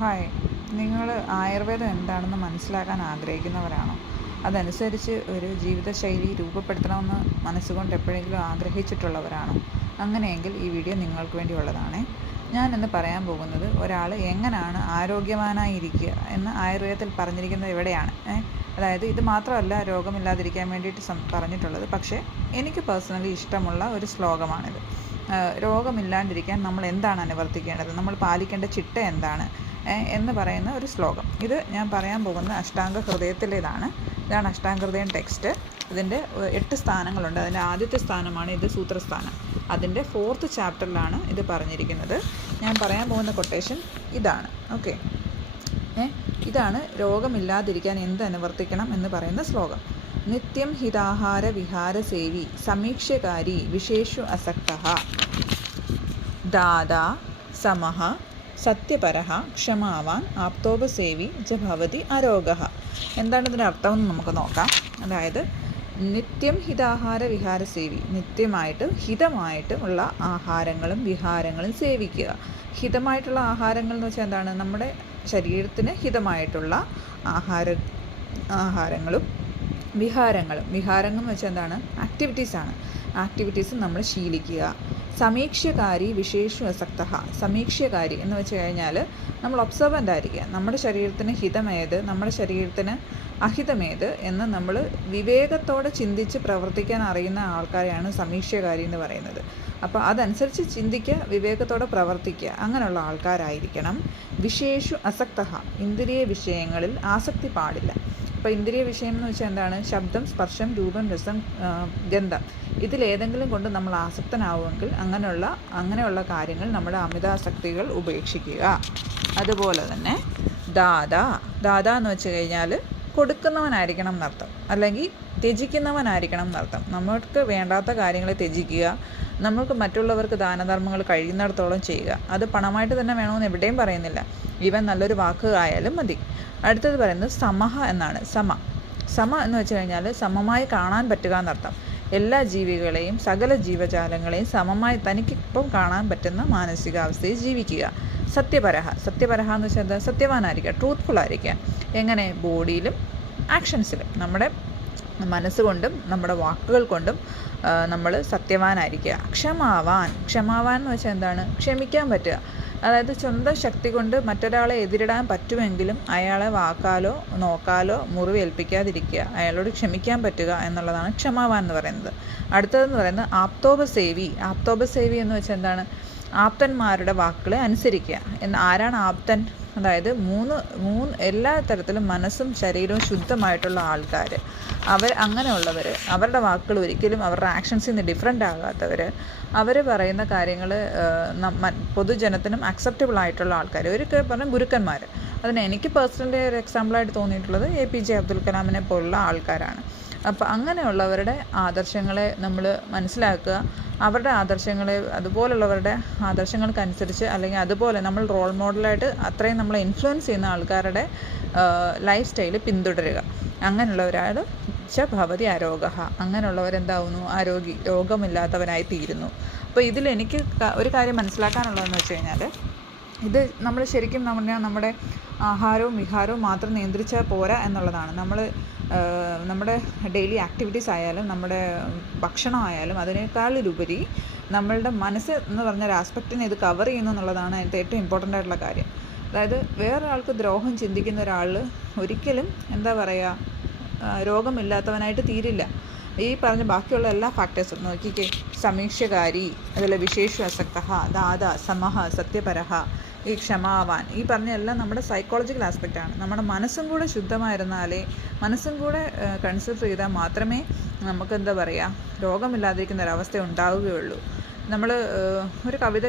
Hi, നിങ്ങൾ ആയുർവേദം എന്താണെന്ന് മനസ്സിലാക്കാൻ ആഗ്രഹിക്കുന്നവരാണോ? അതനുസരിച്ച് ഒരു ജീവിതശൈലി രൂപപ്പെടുത്തണമെന്ന് മനസ്സുകൊണ്ട് എപ്പോഴെങ്കിലും ആഗ്രഹിച്ചിട്ടുള്ളവരാണോ? അങ്ങനെയെങ്കിൽ ഈ വീഡിയോ നിങ്ങൾക്ക് വേണ്ടിയുള്ളതാണേ. ഞാൻ ഇന്ന് പറയാൻ പോകുന്നത് ഒരാൾ എങ്ങനെയാണ് ആരോഗ്യവാനായിരിക്കുക എന്ന് ആയുർവേദത്തിൽ പറഞ്ഞിരിക്കുന്നത് എവിടെയാണ്. അതായത് ഇത് മാത്രമല്ല രോഗമില്ലാതിരിക്കാൻ വേണ്ടിയിട്ട് പറഞ്ഞിട്ടുള്ളത്, പക്ഷേ എനിക്ക് പേഴ്സണലി ഇഷ്ടമുള്ള ഒരു ശ്ലോകമാണിത്. രോഗമില്ലാണ്ടിരിക്കാൻ നമ്മൾ എന്താണ് അനുവർത്തിക്കേണ്ടത്, നമ്മൾ പാലിക്കേണ്ട ചിട്ട എന്താണ് എന്ന് പറയുന്ന ഒരു ശ്ലോകം. ഇത് ഞാൻ പറയാൻ പോകുന്ന അഷ്ടാംഗ ഹൃദയത്തിലേതാണ്. ഇതാണ് അഷ്ടാംഗ ഹൃദയം ടെക്സ്റ്റ്. ഇതിൻ്റെ 8 സ്ഥാനങ്ങളുണ്ട്. അതിൻ്റെ ആദ്യത്തെ സ്ഥാനമാണ് ഇത്, സൂത്രസ്ഥാനം. അതിൻ്റെ 4th ചാപ്റ്ററിലാണ് ഇത് പറഞ്ഞിരിക്കുന്നത്. ഞാൻ പറയാൻ പോകുന്ന കൊട്ടേഷൻ ഇതാണ്. ഓക്കെ, ഇതാണ് രോഗമില്ലാതിരിക്കാൻ എന്ത് അനുവർത്തിക്കണം എന്ന് പറയുന്ന ശ്ലോകം. നിത്യം ഹിതാഹാര വിഹാര സേവി സമീക്ഷ്യകാരി വിശേഷു അസക്തഃ ദാതാ സമഃ സത്യപരഃ ക്ഷമാവാൻ ആപ്തോപസേവി ജ ഭവതി അരോഗഃ. എന്താണ് ഇതിൻ്റെ അർത്ഥമെന്ന് നമുക്ക് നോക്കാം. അതായത് നിത്യം ഹിതാഹാര വിഹാര സേവി, നിത്യമായിട്ട് ഹിതമായിട്ട് ഉള്ള ആഹാരങ്ങളും വിഹാരങ്ങളും സേവിക്കുക. ഹിതമായിട്ടുള്ള ആഹാരങ്ങൾ എന്ന് വെച്ചാൽ എന്താണ്? നമ്മുടെ ശരീരത്തിന് ഹിതമായിട്ടുള്ള ആഹാരങ്ങളും വിഹാരങ്ങൾ എന്ന് വെച്ചാൽ എന്താണ്? ആക്ടിവിറ്റീസാണ്. ആക്ടിവിറ്റീസ് നമ്മൾ ശീലിക്കുക. സമീക്ഷ്യകാരി വിശേഷു അസക്തഃ. സമീക്ഷ്യകാരി എന്ന് വെച്ച് കഴിഞ്ഞാൽ നമ്മൾ ഒബ്സർവൻ്റ് ആയിരിക്കുക. നമ്മുടെ ശരീരത്തിന് ഹിതമേത്, നമ്മുടെ ശരീരത്തിന് അഹിതമേത് എന്ന് നമ്മൾ വിവേകത്തോടെ ചിന്തിച്ച് പ്രവർത്തിക്കാൻ അറിയുന്ന ആൾക്കാരെയാണ് സമീക്ഷ്യകാരി എന്ന് പറയുന്നത്. അപ്പോൾ അതനുസരിച്ച് ചിന്തിക്കുക, വിവേകത്തോടെ പ്രവർത്തിക്കുക, അങ്ങനെയുള്ള ആൾക്കാരായിരിക്കണം. വിശേഷു അസക്തഃ. ഇന്ദ്രിയ വിഷയങ്ങളിൽ ആസക്തി പാടില്ല. അപ്പോൾ ഇന്ദ്രിയ വിഷയം എന്ന് വെച്ചാൽ എന്താണ്? ശബ്ദം, സ്പർശം, രൂപം, രസം, ഗന്ധം, ഇതിലേതെങ്കിലും കൊണ്ട് നമ്മൾ ആസക്തനാവുമെങ്കിൽ അങ്ങനെയുള്ള കാര്യങ്ങൾ, നമ്മുടെ അമിതാസക്തികൾ ഉപേക്ഷിക്കുക. അതുപോലെ തന്നെ ദാദ എന്ന് വെച്ച് കഴിഞ്ഞാൽ കൊടുക്കുന്നവനായിരിക്കണം എന്നർത്ഥം, അല്ലെങ്കിൽ ത്യജിക്കുന്നവനായിരിക്കണം എന്നർത്ഥം. നമ്മൾക്ക് വേണ്ടാത്ത കാര്യങ്ങളെ ത്യജിക്കുക. നമ്മൾക്ക് മറ്റുള്ളവർക്ക് ദാനധർമ്മങ്ങൾ കഴിയുന്നിടത്തോളം ചെയ്യുക. അത് പണമായിട്ട് തന്നെ വേണമെന്ന് എവിടെയും പറയുന്നില്ല. ഈവൻ നല്ലൊരു വാക്ക് ആയാലും മതി. അടുത്തത് പറയുന്നത് സമഃ എന്നാണ്. സമ എന്ന് വെച്ച് കഴിഞ്ഞാൽ സമമായി കാണാൻ പറ്റുക എന്നർത്ഥം. എല്ലാ ജീവികളെയും, സകല ജീവജാലങ്ങളെയും സമമായി തനിക്കിപ്പം കാണാൻ പറ്റുന്ന മാനസികാവസ്ഥയിൽ ജീവിക്കുക. സത്യപരഃ എന്ന് വെച്ചാൽ എന്താ? സത്യവാനായിരിക്കുക, ട്രൂത്ത്ഫുൾ ആയിരിക്കുക. എങ്ങനെ? ബോഡിയിലും ആക്ഷൻസിലും, നമ്മുടെ മനസ്സുകൊണ്ടും നമ്മുടെ വാക്കുകൾ കൊണ്ടും നമ്മൾ സത്യവാനായിരിക്കുക. ക്ഷമാവാൻ എന്ന് വെച്ചാൽ എന്താണ്? ക്ഷമിക്കാൻ പറ്റുക. അതായത് സ്വന്തം ശക്തി കൊണ്ട് മറ്റൊരാളെ എതിരിടാൻ പറ്റുമെങ്കിലും അയാളെ വാക്കാലോ നോക്കാലോ മുറിവേൽപ്പിക്കാതിരിക്കുക, അയാളോട് ക്ഷമിക്കാൻ പറ്റുക എന്നുള്ളതാണ് ക്ഷമാവാൻ എന്ന് പറയുന്നത്. അടുത്തതെന്ന് പറയുന്നത് ആപ്തോപസേവി എന്ന് വെച്ചാൽ എന്താണ്? ആപ്തന്മാരുടെ വാക്കുകളെ അനുസരിക്കുക. ആരാണ് ആപ്തൻ? അതായത് എല്ലാ തരത്തിലും മനസ്സും ശരീരവും ശുദ്ധമായിട്ടുള്ള ആൾക്കാർ, അങ്ങനെയുള്ളവർ, അവരുടെ വാക്കുകൾ ഒരിക്കലും അവരുടെ ആക്ഷൻസിൽ നിന്ന് ഡിഫറെൻ്റ് ആകാത്തവർ, അവർ പറയുന്ന കാര്യങ്ങൾ പൊതുജനത്തിനും അക്സെപ്റ്റബിൾ ആയിട്ടുള്ള ആൾക്കാർ, ഇവരൊക്കെ പറഞ്ഞാൽ ഗുരുക്കന്മാർ. അതിന് എനിക്ക് പേഴ്സണലി ഒരു എക്സാമ്പിളായിട്ട് തോന്നിയിട്ടുള്ളത് APJ അബ്ദുൽ കലാമിനെ പോലുള്ള ആൾക്കാരാണ്. അപ്പോൾ അങ്ങനെയുള്ളവരുടെ ആദർശങ്ങളെ നമ്മൾ മനസ്സിലാക്കുക. അവരുടെ ആദർശങ്ങളെ, അതുപോലുള്ളവരുടെ ആദർശങ്ങൾക്കനുസരിച്ച്, അല്ലെങ്കിൽ അതുപോലെ നമ്മൾ റോൾ മോഡലായിട്ട് അത്രയും നമ്മളെ ഇൻഫ്ലുവൻസ് ചെയ്യുന്ന ആൾക്കാരുടെ ലൈഫ് സ്റ്റൈൽ പിന്തുടരുക. അങ്ങനെയുള്ളവരാൾ ഭവതി അരോഗഃ. അങ്ങനെയുള്ളവരെന്താവുന്നു? രോഗമില്ലാത്തവനായി തീരുന്നു. അപ്പോൾ ഇതിൽ എനിക്ക് ഒരു കാര്യം മനസ്സിലാക്കാനുള്ളതെന്ന് വെച്ച് കഴിഞ്ഞാൽ, ഇത് നമ്മൾ ശരിക്കും നമ്മുടെ ആഹാരവും വിഹാരവും മാത്രം നിയന്ത്രിച്ചാൽ പോരാ എന്നുള്ളതാണ്. നമ്മുടെ ഡെയിലി ആക്ടിവിറ്റീസ് ആയാലും നമ്മുടെ ഭക്ഷണമായാലും അതിനേക്കാളുപരി നമ്മളുടെ മനസ്സ് എന്ന് പറഞ്ഞൊരു ആസ്പെക്റ്റിനെ ഇത് കവർ ചെയ്യുന്നു എന്നുള്ളതാണ് അതിൻ്റെ ഏറ്റവും ഇമ്പോർട്ടൻ്റ് ആയിട്ടുള്ള കാര്യം. അതായത് വേറൊരാൾക്ക് ദ്രോഹം ചിന്തിക്കുന്ന ഒരാൾ ഒരിക്കലും രോഗമില്ലാത്തവനായിട്ട് തീരില്ല. ഈ പറഞ്ഞ ബാക്കിയുള്ള എല്ലാ ഫാക്ടേഴ്സും നോക്കിക്കേ. സമീക്ഷകാരി, അതുപോലെ വിശേഷു അസക്തഃ, സമഃ, സത്യപരഃ, ഈ ക്ഷമാവാൻ, ഈ പറഞ്ഞ എല്ലാം നമ്മുടെ സൈക്കോളജിക്കൽ ആസ്പെക്റ്റാണ്. നമ്മുടെ മനസ്സും കൂടെ ശുദ്ധമായിരുന്നാലേ, മനസ്സും കൂടെ കൺസിഡർ ചെയ്താൽ മാത്രമേ നമുക്ക് രോഗമില്ലാതിരിക്കുന്ന ഒരവസ്ഥ ഉണ്ടാവുകയുള്ളൂ. നമ്മൾ ഒരു കവിത